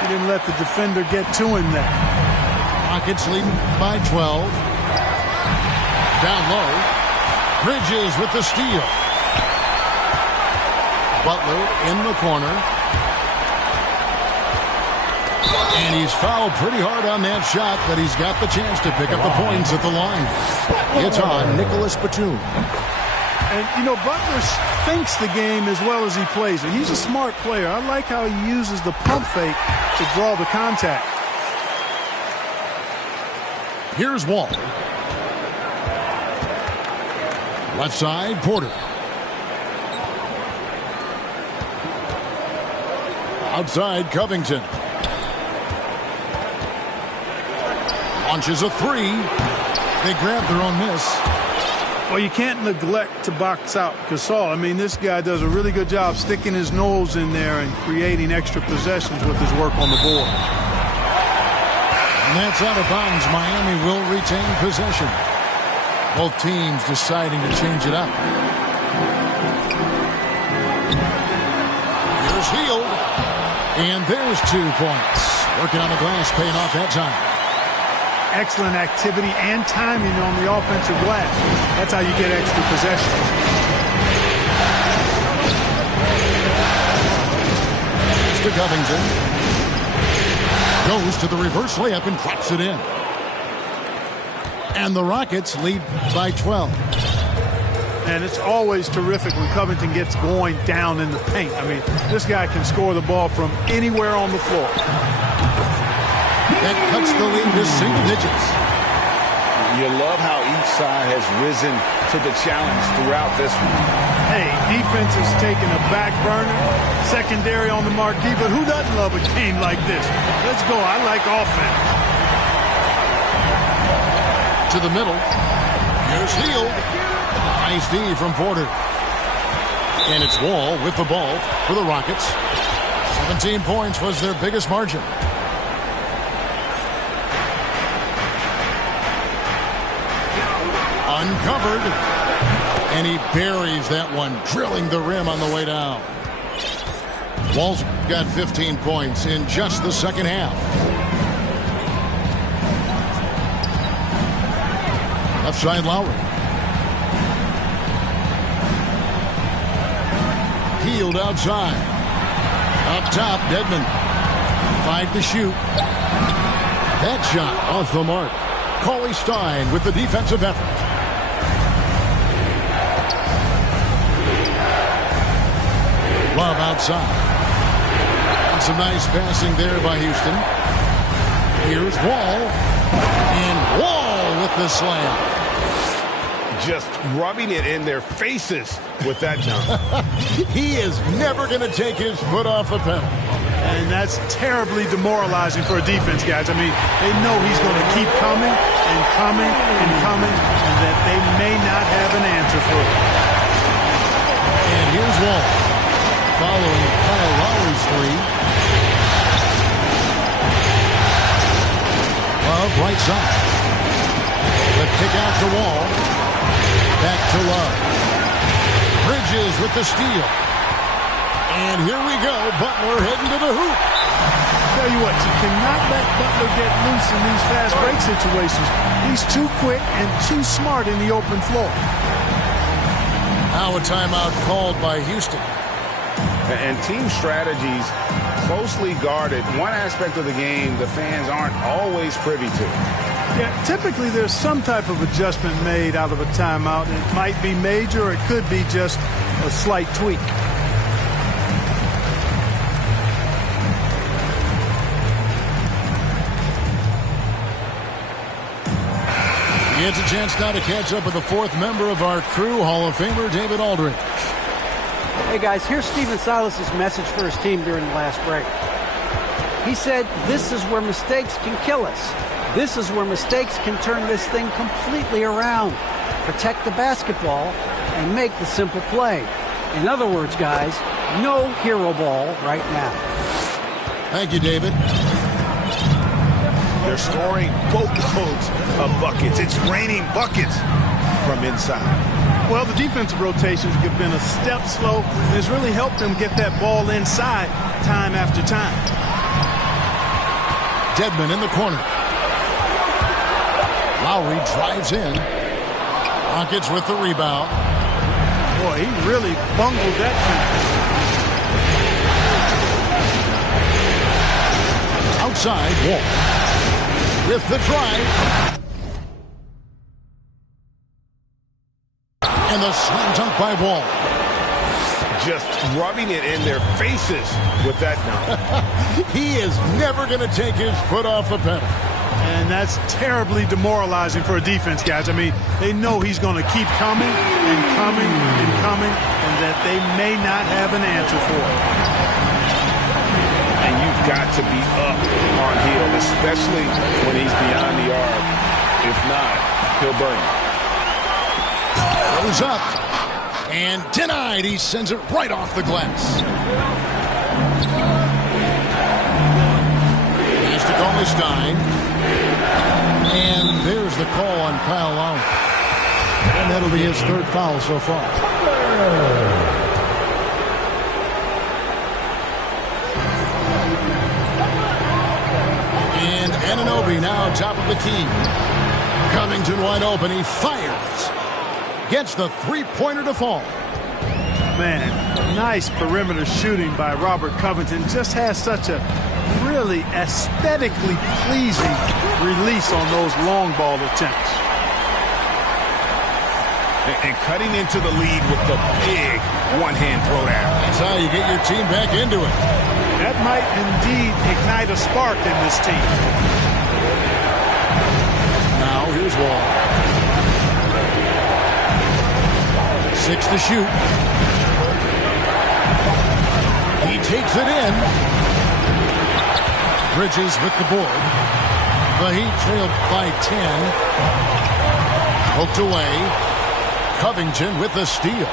He didn't let the defender get to him there. Rockets leading by 12. Down low. Bridges with the steal. Butler in the corner. And he's fouled pretty hard on that shot, but he's got the chance to pick up the points at the line. It's on Nicholas Batum. And, you know, Butler thinks the game as well as he plays it. He's a smart player. I like how he uses the pump fake to draw the contact. Here's Wall. Left side, Porter. Outside, Covington. Launches a three. They grab their own miss. Well, you can't neglect to box out Gasol. I mean, this guy does a really good job sticking his nose in there and creating extra possessions with his work on the board. And that's out of bounds. Miami will retain possession. Both teams deciding to change it up. Here's Hield. And there's 2 points. Working on the glass, paying off that time. Excellent activity and timing on the offensive glass. That's how you get extra possession. Mr. Covington goes to the reverse layup and drops it in. And the Rockets lead by 12. And it's always terrific when Covington gets going down in the paint. I mean, this guy can score the ball from anywhere on the floor. That cuts the lead to single digits. You love how each side has risen to the challenge throughout this one. Hey, defense is taking a back burner, secondary on the marquee, but who doesn't love a game like this? Let's go. I like offense. To the middle. Here's Hield. Nice D from Porter. And it's Wall with the ball for the Rockets. 17 points was their biggest margin. Uncovered. And he buries that one, drilling the rim on the way down. Wall's got 15 points in just the second half. Left side, Lowry. Hield outside. Up top, Dedmon. 5 to shoot. That shot off the mark. Cauley Stein with the defensive effort. Love outside. And some nice passing there by Houston. Here's Wall. And Wall with the slam. Just rubbing it in their faces with that dunk. He is never going to take his foot off the pedal. And that's terribly demoralizing for a defense, guys. I mean, they know he's going to keep coming and coming and coming, and that they may not have an answer for it. And here's Wall. Following Kyle Lowry's three. Love, right side. The kick out to Wall. Back to Love. Bridges with the steal. And here we go. Butler heading to the hoop. Tell you what, you cannot let Butler get loose in these fast break situations. He's too quick and too smart in the open floor. Now a timeout called by Houston. And team strategies closely guarded. One aspect of the game the fans aren't always privy to. Yeah, typically there's some type of adjustment made out of a timeout. It might be major or it could be just a slight tweak. He gets a chance now to catch up with the fourth member of our crew, Hall of Famer David Aldridge. Hey guys, here's Stephen Silas's message for his team during the last break. He said, this is where mistakes can kill us. This is where mistakes can turn this thing completely around. Protect the basketball and make the simple play. In other words, guys, no hero ball right now. Thank you, David. They're scoring boatloads of buckets. It's raining buckets from inside. Well, the defensive rotations have been a step slow, and it's really helped them get that ball inside time after time. Dedmon in the corner. Lowry drives in. Rockets with the rebound. Boy, he really bungled that finish. Outside, Wall. With the drive. And the slam dunk by Wall. Just rubbing it in their faces with that dunk. He is never going to take his foot off the pedal. And that's terribly demoralizing for a defense, guys. I mean, they know he's going to keep coming and coming and coming, and that they may not have an answer for it. And you've got to be up on Hill, especially when he's beyond the arc. If not, he'll burn you. Goes up and denied. He sends it right off the glass. Pass to Gaulenstein. And there's the call on Kyle Lowry. And that'll be his third foul so far. And Anunoby now top of the key. Covington wide open. He fires. Gets the three-pointer to fall. Man, nice perimeter shooting by Robert Covington. Just has such a really aesthetically pleasing release on those long ball attempts. And cutting into the lead with the big one-hand throwdown. That's how you get your team back into it. That might indeed ignite a spark in this team. Now here's Wall. 6 to shoot. He takes it in. Bridges with the board. The Heat trailed by 10. Poked away. Covington with the steal.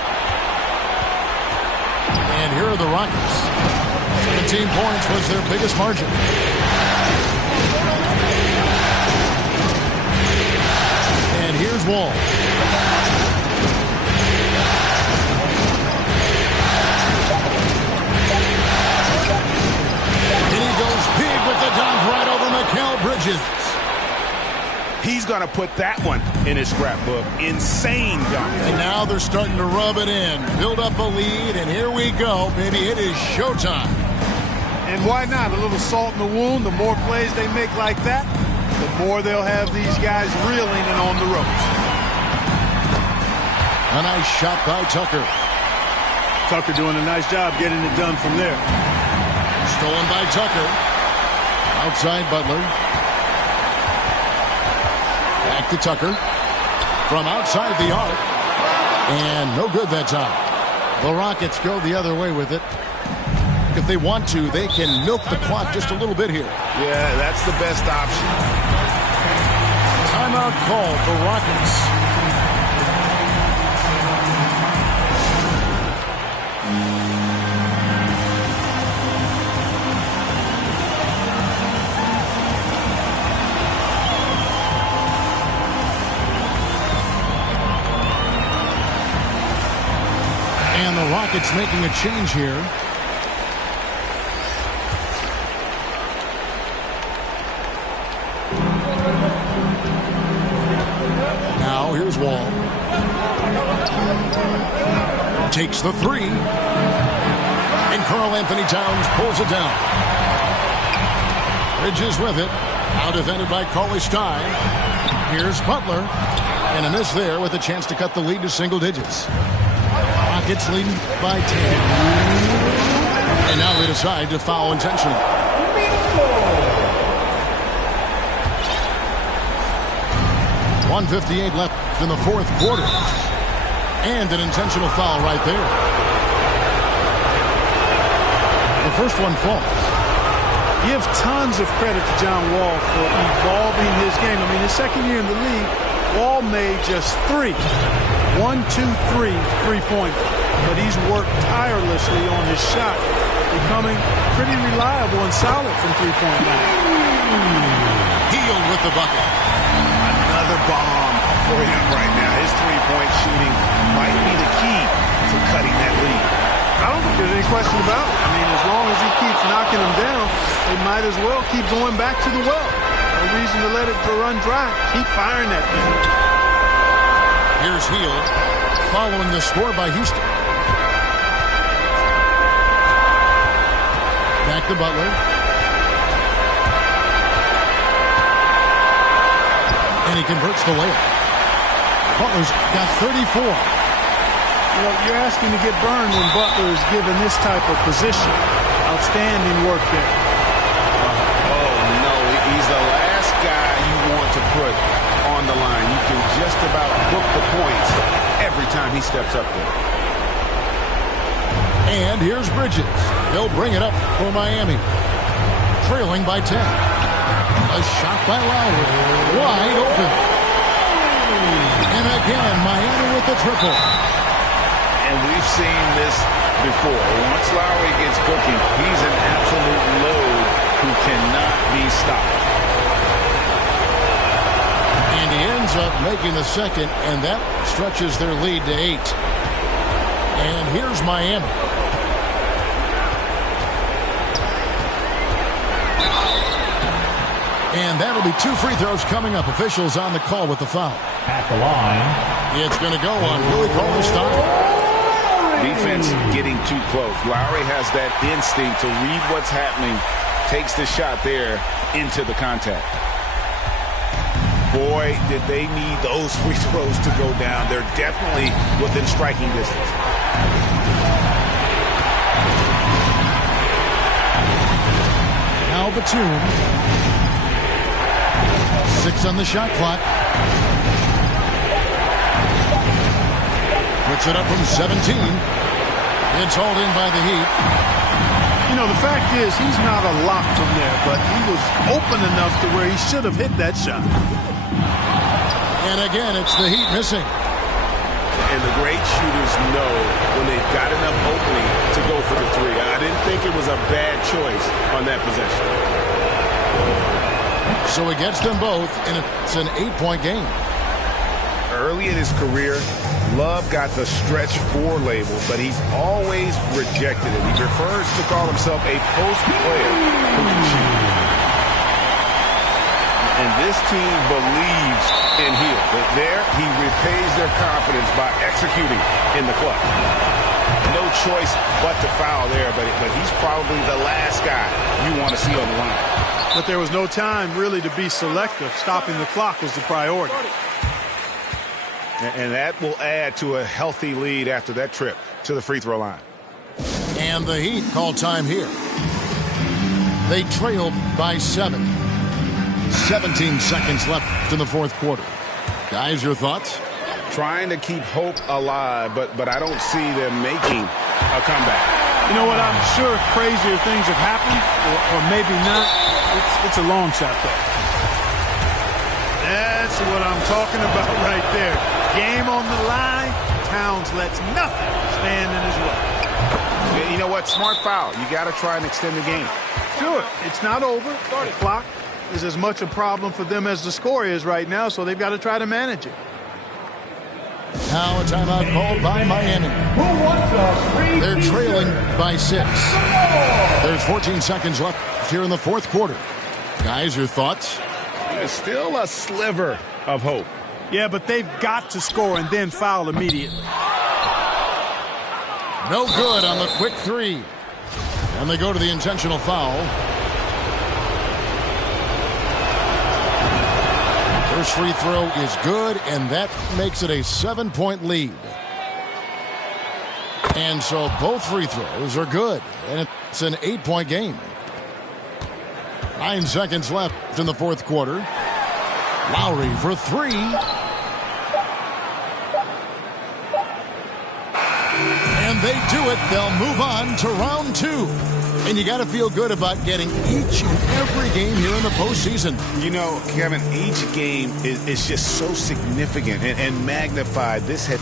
And here are the Rockets. 17 points was their biggest margin. And here's Wall. With the dunk right over Mikal Bridges. He's going to put that one in his scrapbook. Insane dunk. And now they're starting to rub it in. Build up a lead, and here we go. Baby, it is showtime. And why not? A little salt in the wound. The more plays they make like that, the more they'll have these guys reeling and on the ropes. A nice shot by Tucker. Tucker doing a nice job getting it done from there. Stolen by Tucker. Outside Butler. Back to Tucker. From outside the arc. And no good that time. The Rockets go the other way with it. If they want to, they can milk the clock just a little bit here. Yeah, that's the best option. Timeout called, the Rockets. And the Rockets making a change here. Now here's Wall. Takes the three. And Karl-Anthony Towns pulls it down. Bridges with it. Now defended by Cauley-Stein. Here's Butler. And a miss there with a chance to cut the lead to single digits. Rockets leading by 10. And now they decide to foul intentionally. 1:58 left in the fourth quarter. And an intentional foul right there. The first one falls. give tons of credit to John Wall for evolving his game. I mean, his second year in the league, Wall made just 3 3-point. But he's worked tirelessly on his shot, becoming pretty reliable and solid from three-point line. Hield with the bucket. Another bomb for him right now. His three-point shooting might be the key to cutting that lead. I don't think there's any question about it. I mean, as long as he keeps knocking them down, they might as well keep going back to the well. No reason to let it run dry. Keep firing that thing. Here's Hield following the score by Houston. Back to Butler. And he converts the layup. Butler's got 34. You know, you're asking to get burned when Butler is given this type of position. Outstanding work there. Oh, no. He's the last guy you want to put on the line. You can just about book the points every time he steps up there. And here's Bridges. They'll bring it up for Miami. Trailing by 10. A shot by Lowry. Wide open. And again, Miami with the triple. And we've seen this before. Once Lowry gets cooking, he's an absolute load who cannot be stopped. And he ends up making the second, and that stretches their lead to 8. And here's Miami. And that'll be 2 free throws coming up. Officials on the call with the foul. At the line. It's going to go on Willie Cauley-Stein. Defense getting too close. Lowry has that instinct to read what's happening, takes the shot there into the contact. Boy, did they need those free throws to go down. They're definitely within striking distance. Now Batum. 6 on the shot clock. Puts it up from 17. It's hauled in by the Heat. You know, the fact is, he's not a lock from there, but he was open enough to where he should have hit that shot. And again, it's the Heat missing. And the great shooters know when they've got enough opening to go for the 3. I didn't think it was a bad choice on that possession. So he gets them both, and it's an 8-point game. Early in his career, Love got the stretch 4 label, but he's always rejected it. He prefers to call himself a post player who can shoot. And this team believes in Hield. But there, he repays their confidence by executing in the clutch. No choice but to foul there, but he's probably the last guy you want to see on the line. But there was no time really to be selective. Stopping the clock was the priority. And that will add to a healthy lead after that trip to the free throw line. And the Heat call time here. They trailed by 7. 17 seconds left in the fourth quarter. Guys, your thoughts? Trying to keep hope alive, but I don't see them making a comeback. You know what? I'm sure crazier things have happened, or maybe not. It's a long shot, though. That's what I'm talking about right there. Game on the line. Towns lets nothing stand in his way. You know what? Smart foul. You got to try and extend the game. Sure. It's not over. The clock is as much a problem for them as the score is right now, so they've got to try to manage it. Now a timeout called by Miami. They're trailing by 6. There's 14 seconds left here in the fourth quarter. Guys, your thoughts? There's still a sliver of hope. Yeah, but they've got to score and then foul immediately. No good on the quick 3. And they go to the intentional foul. First free throw is good, and that makes it a 7-point lead. And so both free throws are good, and it's an 8-point game. 9 seconds left in the fourth quarter. Lowry for 3. And they do it. They'll move on to round 2. And you got to feel good about getting each and every game here in the postseason. You know, Kevin, each game is just so significant and magnified. This had